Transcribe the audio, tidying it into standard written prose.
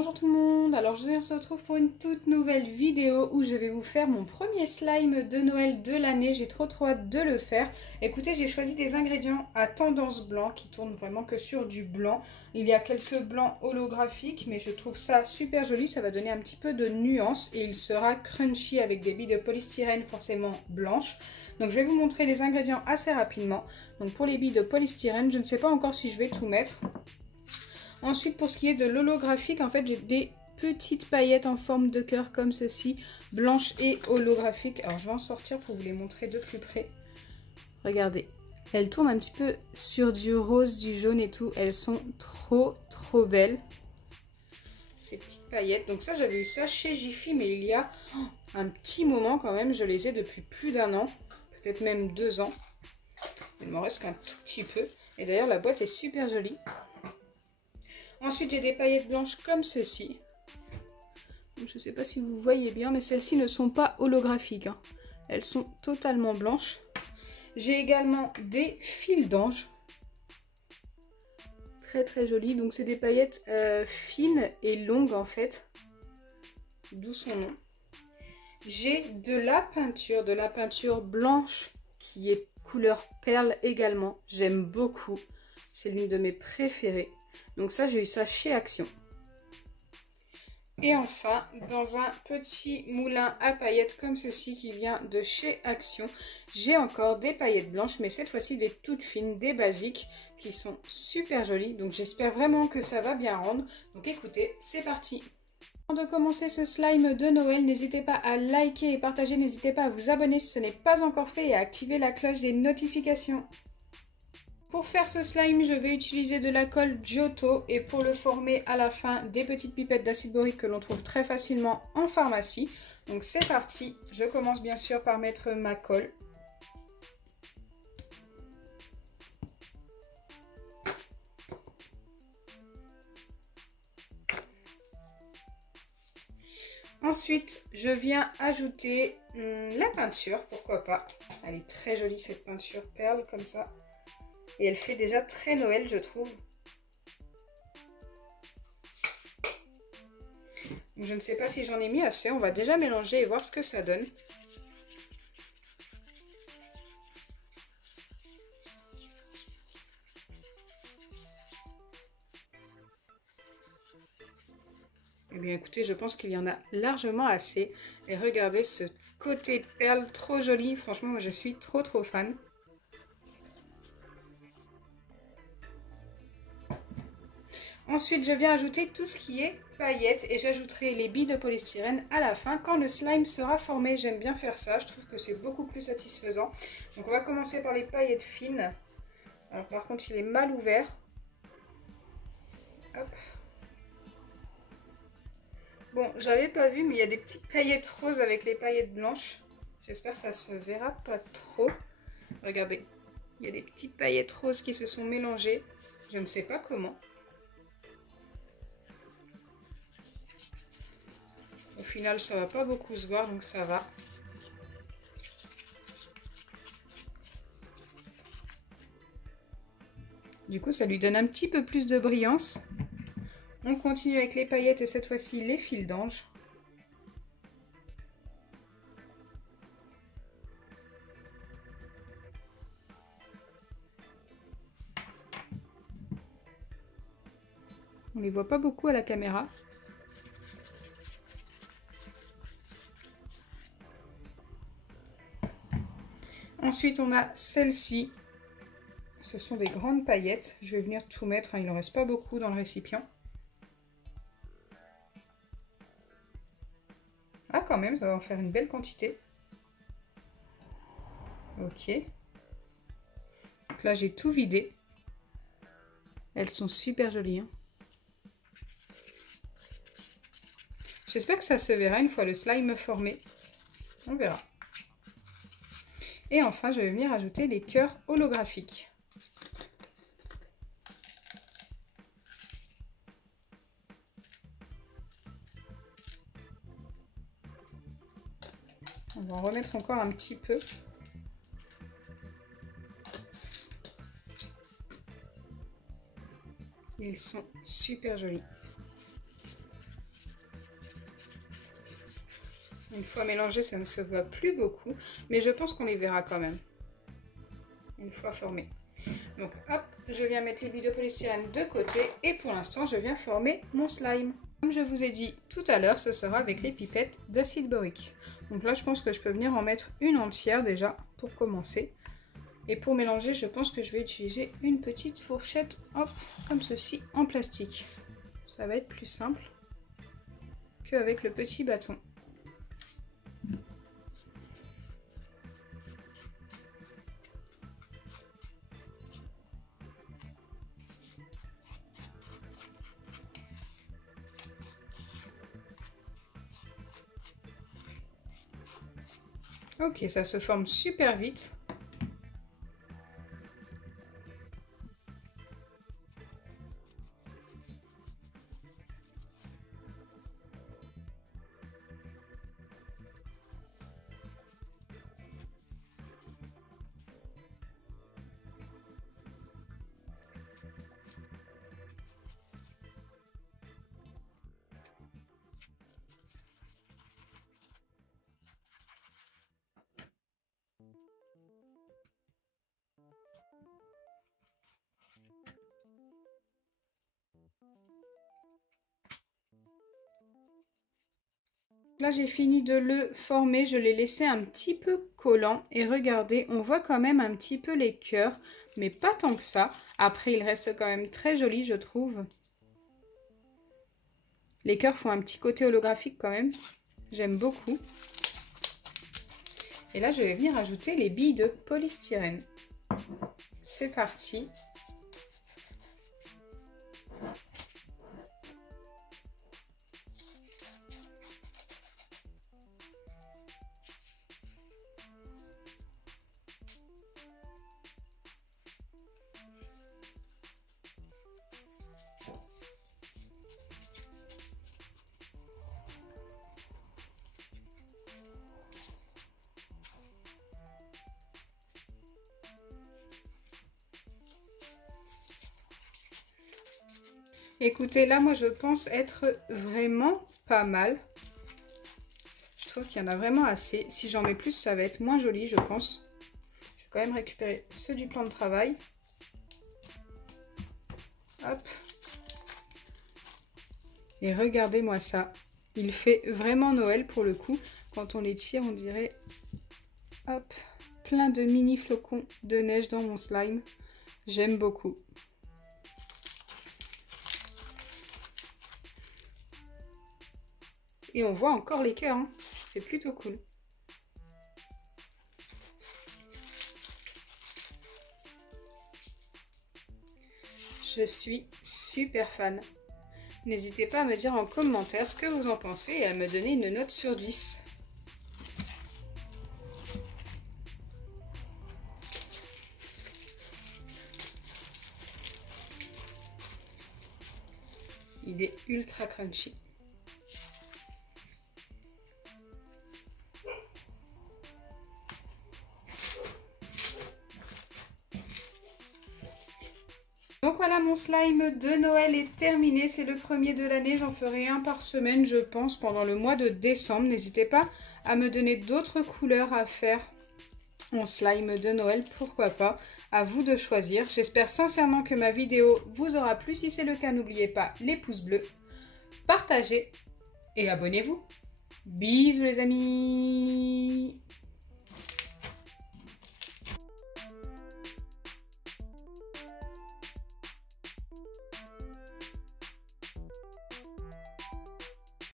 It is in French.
Bonjour tout le monde, alors je se retrouve pour une toute nouvelle vidéo où je vais vous faire mon premier slime de Noël de l'année. J'ai trop hâte de le faire. Écoutez, j'ai choisi des ingrédients à tendance blanc qui tournent vraiment que sur du blanc. Il y a quelques blancs holographiques mais je trouve ça super joli, ça va donner un petit peu de nuance et il sera crunchy avec des billes de polystyrène forcément blanches. Donc je vais vous montrer les ingrédients assez rapidement. Donc pour les billes de polystyrène, je ne sais pas encore si je vais tout mettre. Ensuite, pour ce qui est de l'holographique, en fait, j'ai des petites paillettes en forme de cœur comme ceci, blanches et holographiques. Alors, je vais en sortir pour vous les montrer de plus près. Regardez, elles tournent un petit peu sur du rose, du jaune et tout. Elles sont trop belles, ces petites paillettes. Donc ça, j'avais eu ça chez Jiffy, mais il y a un petit moment quand même. Je les ai depuis plus d'1 an, peut-être même 2 ans. Il m'en reste qu'un tout petit peu. Et d'ailleurs, la boîte est super jolie. Ensuite, j'ai des paillettes blanches comme ceci. Je ne sais pas si vous voyez bien, mais celles-ci ne sont pas holographiques, hein. Elles sont totalement blanches. J'ai également des fils d'ange. Très jolies. Donc, c'est des paillettes fines et longues en fait. D'où son nom. J'ai de la peinture blanche qui est couleur perle également. J'aime beaucoup. C'est l'une de mes préférées. Donc ça, j'ai eu ça chez Action. Et enfin, dans un petit moulin à paillettes comme ceci qui vient de chez Action, j'ai encore des paillettes blanches, mais cette fois-ci des toutes fines, des basiques, qui sont super jolies. Donc j'espère vraiment que ça va bien rendre. Donc écoutez, c'est parti! Avant de commencer ce slime de Noël, n'hésitez pas à liker et partager, n'hésitez pas à vous abonner si ce n'est pas encore fait et à activer la cloche des notifications. Pour faire ce slime, je vais utiliser de la colle Giotto et pour le former à la fin, des petites pipettes d'acide borique que l'on trouve très facilement en pharmacie. Donc c'est parti, je commence bien sûr par mettre ma colle. Ensuite, je viens ajouter la peinture, pourquoi pas. Elle est très jolie cette peinture perle comme ça. Et elle fait déjà très Noël, je trouve. Je ne sais pas si j'en ai mis assez. On va déjà mélanger et voir ce que ça donne. Eh bien écoutez, je pense qu'il y en a largement assez. Et regardez ce côté perle trop joli. Franchement, moi je suis trop fan. Ensuite, je viens ajouter tout ce qui est paillettes et j'ajouterai les billes de polystyrène à la fin quand le slime sera formé. J'aime bien faire ça, je trouve que c'est beaucoup plus satisfaisant. Donc on va commencer par les paillettes fines. Alors par contre, il est mal ouvert. Hop. Bon, j'avais pas vu, mais il y a des petites paillettes roses avec les paillettes blanches. J'espère que ça se verra pas trop. Regardez, il y a des petites paillettes roses qui se sont mélangées. Je ne sais pas comment. Au final, ça va pas beaucoup se voir, donc ça va. Du coup, ça lui donne un petit peu plus de brillance. On continue avec les paillettes et cette fois-ci les fils d'ange. On les voit pas beaucoup à la caméra. Ensuite, on a celle-ci. Ce sont des grandes paillettes. Je vais venir tout mettre, hein. Il n'en reste pas beaucoup dans le récipient. Ah, quand même, ça va en faire une belle quantité. Ok. Donc là, j'ai tout vidé. Elles sont super jolies, hein. J'espère que ça se verra une fois le slime formé. On verra. Et enfin, je vais venir ajouter les cœurs holographiques. On va en remettre encore un petit peu. Ils sont super jolis. Une fois mélangé, ça ne se voit plus beaucoup, mais je pense qu'on les verra quand même, une fois formés. Donc hop, je viens mettre les billes de polystyrène de côté et pour l'instant, je viens former mon slime. Comme je vous ai dit tout à l'heure, ce sera avec les pipettes d'acide borique. Donc là, je pense que je peux venir en mettre une entière déjà pour commencer. Et pour mélanger, je pense que je vais utiliser une petite fourchette, hop, comme ceci, en plastique. Ça va être plus simple qu'avec le petit bâton. Ok, ça se forme super vite. Là, j'ai fini de le former, je l'ai laissé un petit peu collant. Et regardez, on voit quand même un petit peu les cœurs, mais pas tant que ça. Après, il reste quand même très joli, je trouve. Les cœurs font un petit côté holographique quand même. J'aime beaucoup. Et là, je vais venir ajouter les billes de polystyrène. C'est parti. Écoutez, là, moi, je pense être vraiment pas mal. Je trouve qu'il y en a vraiment assez. Si j'en mets plus, ça va être moins joli, je pense. Je vais quand même récupérer ceux du plan de travail. Hop. Et regardez-moi ça. Il fait vraiment Noël pour le coup. Quand on les tire, on dirait... Hop. Plein de mini flocons de neige dans mon slime. J'aime beaucoup. Et on voit encore les cœurs, hein. C'est plutôt cool. Je suis super fan. N'hésitez pas à me dire en commentaire ce que vous en pensez et à me donner une note sur 10. Il est ultra crunchy. Donc voilà, mon slime de Noël est terminé. C'est le premier de l'année. J'en ferai un par semaine, je pense, pendant le mois de décembre. N'hésitez pas à me donner d'autres couleurs à faire en slime de Noël. Pourquoi pas? À vous de choisir. J'espère sincèrement que ma vidéo vous aura plu. Si c'est le cas, n'oubliez pas les pouces bleus, partagez et abonnez-vous. Bisous les amis!